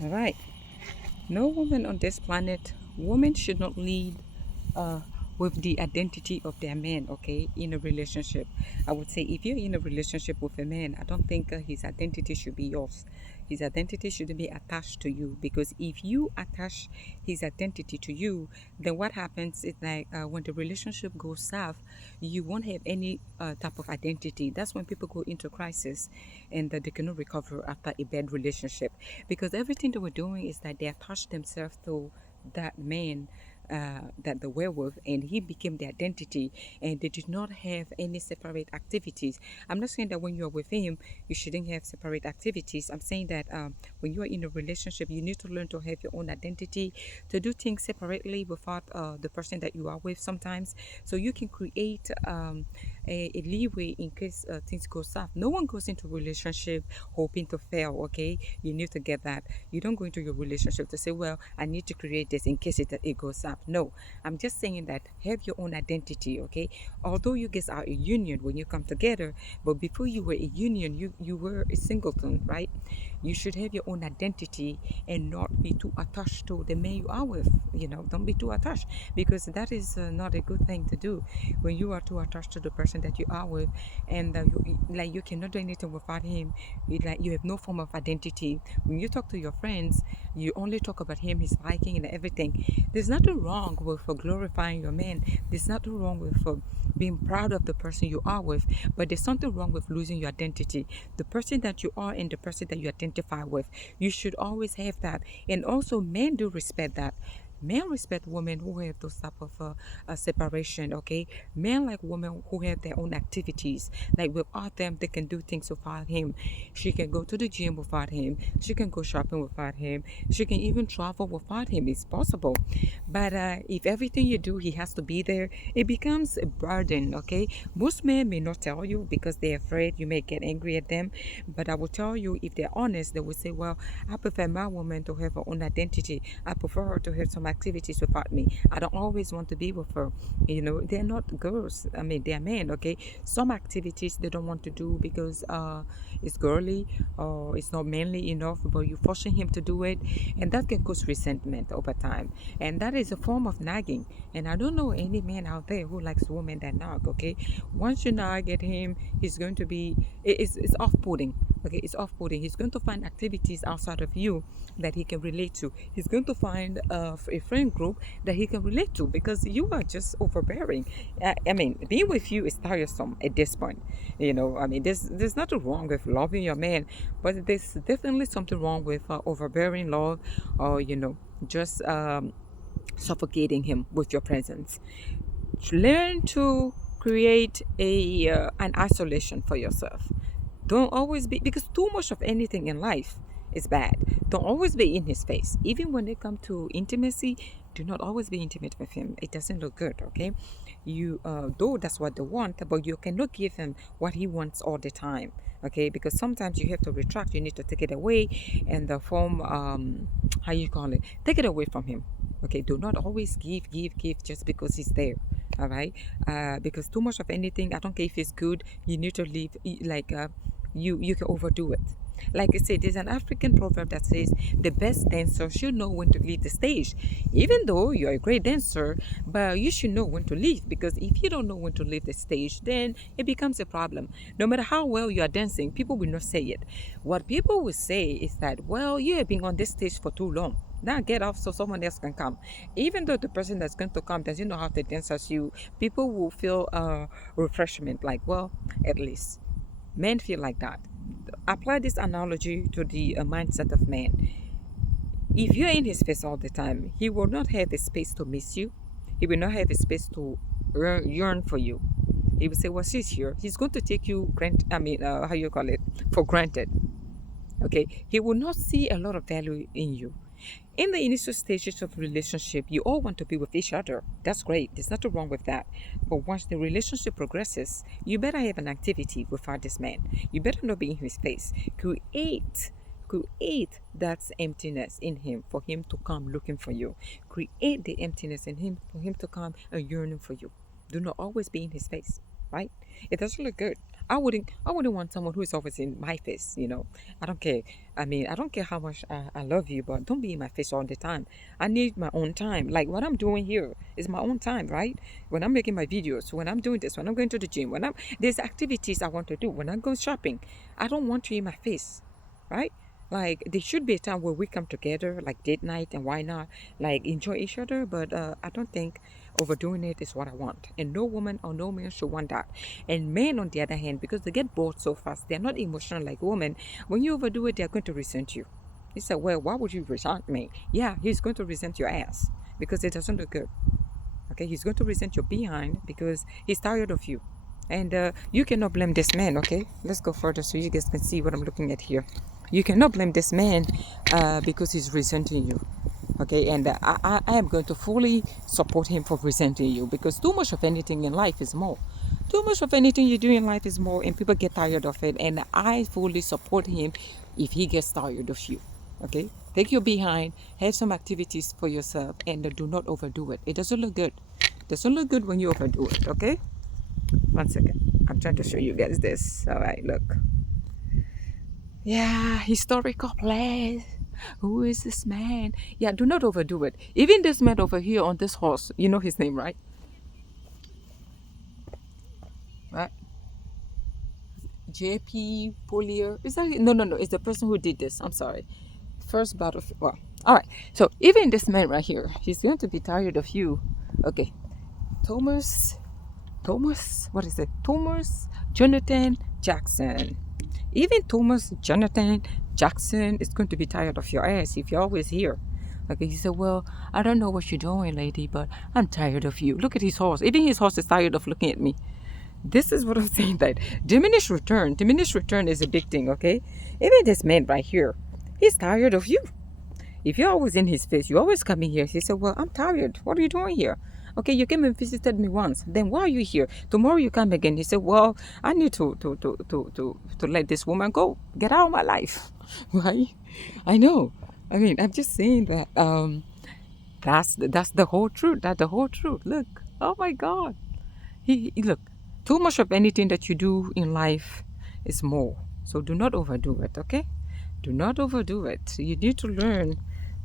All right. No woman on this planet, women should not lead uh, with the identity of their man, okay, in a relationship. I would say if you're in a relationship with a man, I don't think his identity should be yours. His identity shouldn't be attached to you, because if you attach his identity to you, then what happens is like when the relationship goes south, you won't have any type of identity. That's when people go into crisis, and they cannot recover after a bad relationship, because everything they were doing is that they attached themselves to that man, that the werewolf, and he became the identity, and they did not have any separate activities. I'm not saying that when you're with him you shouldn't have separate activities. I'm saying that when you're in a relationship, you need to learn to have your own identity, to do things separately without the person that you are with sometimes, so you can create a leeway in case things go south. No one goes into a relationship hoping to fail, okay? You need to get that. You don't go into your relationship to say, well, I need to create this in case it goes up. No, I'm just saying that have your own identity, okay? Although you guys are a union when you come together, but before you were a union, you were a singleton, right? You should have your own identity and not be too attached to the man you are with. Don't be too attached, because that is not a good thing to do. When you are too attached to the person that you are with, and like you cannot do anything without him, like you have no form of identity. When you talk to your friends, you only talk about him, his liking and everything. There's nothing wrong with glorifying your man. There's nothing wrong with being proud of the person you are with, but there's something wrong with losing your identity. The person that you are and the person that you identify with, you should always have that. And also, men do respect that. Men respect women who have those type of separation, okay? Men like women who have their own activities. Like without them, they can do things without him. She can go to the gym without him. She can go shopping without him. She can even travel without him. It's possible. But if everything you do, he has to be there, it becomes a burden, okay? Most men may not tell you because they're afraid you may get angry at them. But I will tell you, if they're honest, they will say, well, I prefer my woman to have her own identity. I prefer her to have some activities without me. I don't always want to be with her. They're not girls. I mean, they're men, okay? Some activities they don't want to do because it's girly or it's not manly enough, but you're forcing him to do it, and that can cause resentment over time. And that is a form of nagging. And I don't know any man out there who likes women that nag, okay? Once you nag at him, he's going to be, it's off-putting, okay? It's off-putting. He's going to find activities outside of you that he can relate to. He's going to find a friend group that he can relate to, because you are just overbearing. I mean, being with you is tiresome at this point. I mean, there's nothing wrong with loving your man, but there's definitely something wrong with overbearing love, or just suffocating him with your presence. Learn to create an isolation for yourself. Don't always be, because too much of anything in life is bad. Don't always be in his face. Even when it comes to intimacy, do not always be intimate with him. It doesn't look good, okay? You though that's what they want, but you cannot give him what he wants all the time, okay? Because sometimes you have to retract. You need to take it away, and the form how you call it, take it away from him. Okay, do not always give just because he's there. All right, because too much of anything, I don't care if it's good, you need to leave. Like you can overdo it. Like I said, there's an African proverb that says the best dancer should know when to leave the stage. Even though you're a great dancer, but you should know when to leave, because if you don't know when to leave the stage, then it becomes a problem. No matter how well you are dancing, people will not say it. What people will say is that, well, you have been on this stage for too long. Now get off so someone else can come. Even though the person that's going to come doesn't know how to dance as you, people will feel refreshment. Like, well, at least men feel like that. Apply this analogy to the mindset of man. If you're in his face all the time, he will not have a space to miss you. He will not have a space to yearn for you. He will say, well, she's here. He's going to take you how you call it, for granted. Okay, he will not see a lot of value in you. In the initial stages of relationship, you all want to be with each other. That's great. There's nothing wrong with that. But once the relationship progresses, you better have an activity without this man. You better not be in his face. Create that emptiness in him for him to come looking for you. Create the emptiness in him for him to come and yearning for you. Do not always be in his face, right? It doesn't look good. I wouldn't want someone who is always in my face, I don't care. I mean, I don't care how much I love you, but don't be in my face all the time. I need my own time. Like what I'm doing here is my own time, right? When I'm making my videos, when I'm doing this, when I'm going to the gym, there's activities I want to do, when I go shopping, I don't want you in my face, right? Like there should be a time where we come together, like date night, and why not, like enjoy each other. But I don't think overdoing it is what I want, and no woman or no man should want that. And men, on the other hand, because they get bored so fast, they're not emotional like women. When you overdo it, they're going to resent you. He said, "Well, why would you resent me?" Yeah, he's going to resent your ass because it doesn't look good. Okay, he's going to resent your behind because he's tired of you. And you cannot blame this man. Okay, let's go further so you guys can see what I'm looking at here. You cannot blame this man because he's resenting you. Okay, and I am going to fully support him for resenting you, because too much of anything in life is more. Too much of anything you do in life is more, and people get tired of it. And I fully support him if he gets tired of you. Okay, take your behind, have some activities for yourself, and do not overdo it. It doesn't look good. It doesn't look good when you overdo it. Okay, one second. I'm trying to show you guys this. All right, look. Yeah, historical place. Who is this man? Yeah, do not overdo it. Even this man over here on this horse, you know his name, right? Right? JP Polier. Is that no, no, no? It's the person who did this. I'm sorry. First battlefield. Well, all right. So even this man right here, he's going to be tired of you. Okay, Thomas. What is it? Thomas Jonathan Jackson. Even Thomas Jonathan Jackson is going to be tired of your ass if you're always here. Okay, he said, "Well, I don't know what you're doing, lady, but I'm tired of you." Look at his horse. Even his horse is tired of looking at me. This is what I'm saying, that diminished return is a big thing, okay? Even this man right here, he's tired of you. If you're always in his face, you always come in here. He said, "Well, I'm tired. What are you doing here? Okay, you came and visited me once. Then why are you here? Tomorrow you come again." He said, "Well, I need to let this woman go. Get out of my life." Right? I know. I mean, I'm just saying that that's the whole truth. That's the whole truth. Look. Oh my God. Look. Too much of anything that you do in life is more. So do not overdo it, okay? Do not overdo it. You need to learn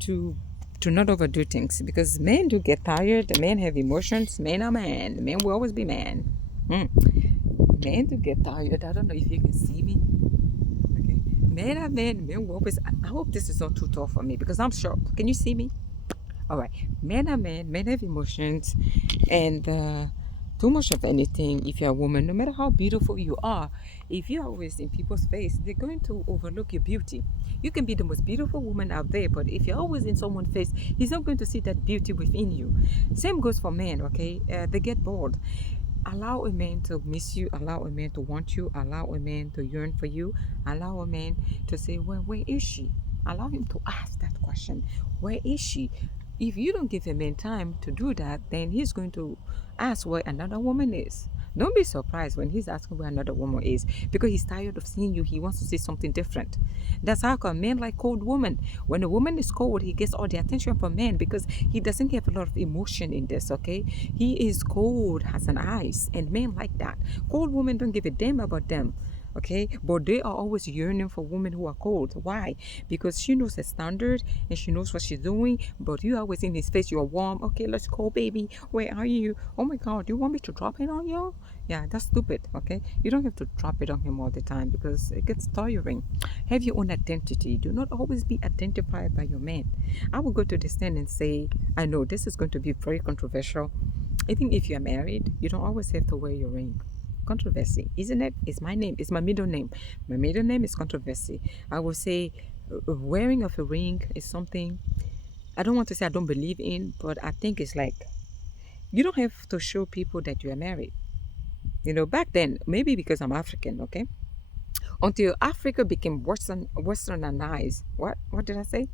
to not overdo things, because men do get tired. Men have emotions. Men are men. Men will always be men. Men do get tired. I don't know if you can see me. Okay. Men are men. Men will always. I hope this is not too tall for me because I'm short. Can you see me? All right. Men are men. Men have emotions, and too much of anything, if you're a woman, no matter how beautiful you are, if you're always in people's face, they're going to overlook your beauty. You can be the most beautiful woman out there, but if you're always in someone's face, he's not going to see that beauty within you. Same goes for men, okay? They get bored. Allow a man to miss you, allow a man to want you, allow a man to yearn for you, allow a man to say, "Well, where is she?" Allow him to ask that question. Where is she? If you don't give a man time to do that, then he's going to ask where another woman is. Don't be surprised when he's asking where another woman is, because he's tired of seeing you. He wants to see something different. That's how come men like cold women. When a woman is cold, he gets all the attention from men because he doesn't have a lot of emotion in this, okay? He is cold as an ice, and men like that. Cold women don't give a damn about them. Okay, but they are always yearning for women who are cold. Why? Because she knows the standard and she knows what she's doing, but you are always in his face. You're warm. "Okay, let's go, baby. Where are you? Oh my God, do you want me to drop it on you?" Yeah, that's stupid. Okay, you don't have to drop it on him all the time because it gets tiring. Have your own identity. Do not always be identified by your man. I will go to the stand and say, I know this is going to be very controversial. I think if you're married, you don't always have to wear your ring. Controversy, isn't it? It's my name. It's my middle name. My middle name is controversy. I will say wearing of a ring is something I don't want to say I don't believe in, but I think it's like you don't have to show people that you are married. Back then, maybe because I'm African, okay? Until Africa became westernized. What did I say?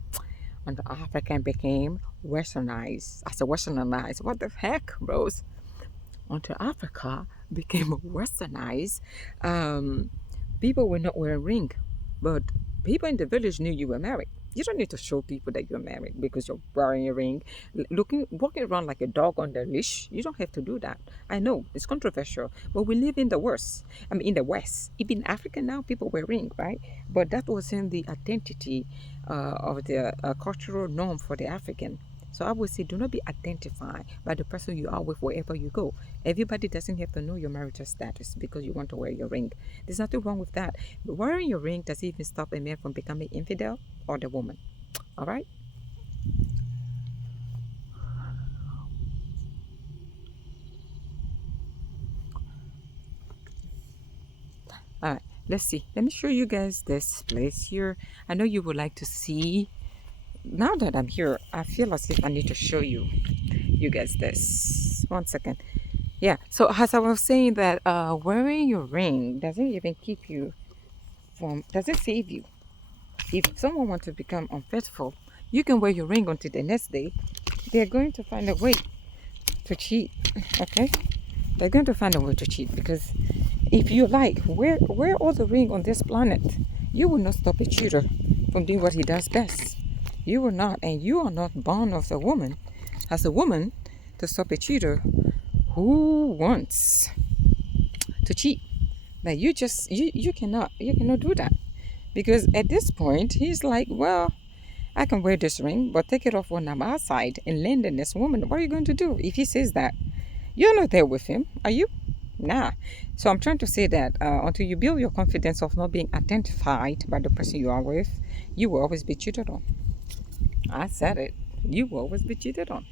Until African became westernized. I said westernized. What the heck, bros? Until Africa became westernized, people were not wearing ring, but people in the village knew you were married. You don't need to show people that you're married because you're wearing a ring, walking around like a dog on the leash. You don't have to do that. I know it's controversial, but we live in the worst. I mean, in the West, even in Africa now, people wear ring, right? But that wasn't the identity of the cultural norm for the African. So I would say, do not be identified by the person you are with wherever you go. Everybody doesn't have to know your marital status because you want to wear your ring. There's nothing wrong with that. But wearing your ring doesn't even stop a man from becoming infidel or the woman. All right? All right. Let's see. Let me show you guys this place here. I know you would like to see. Now that I'm here, I feel as if I need to show you guys this. One second. Yeah. So as I was saying that wearing your ring doesn't even keep you from, doesn't save you. If someone wants to become unfaithful, you can wear your ring until the next day. They're going to find a way to cheat. Okay? They're going to find a way to cheat because if you like, wear all the ring on this planet. You will not stop a cheater from doing what he does best. You will not, and you are not born of a woman, as a woman, to stop a cheater who wants to cheat. Like you cannot do that because at this point he's like, well, I can wear this ring, but take it off when I'm outside and land in this woman. What are you going to do if he says that? You're not there with him, are you? Nah. So I'm trying to say that until you build your confidence of not being identified by the person you are with, you will always be cheated on. I said it. You will always be cheated on.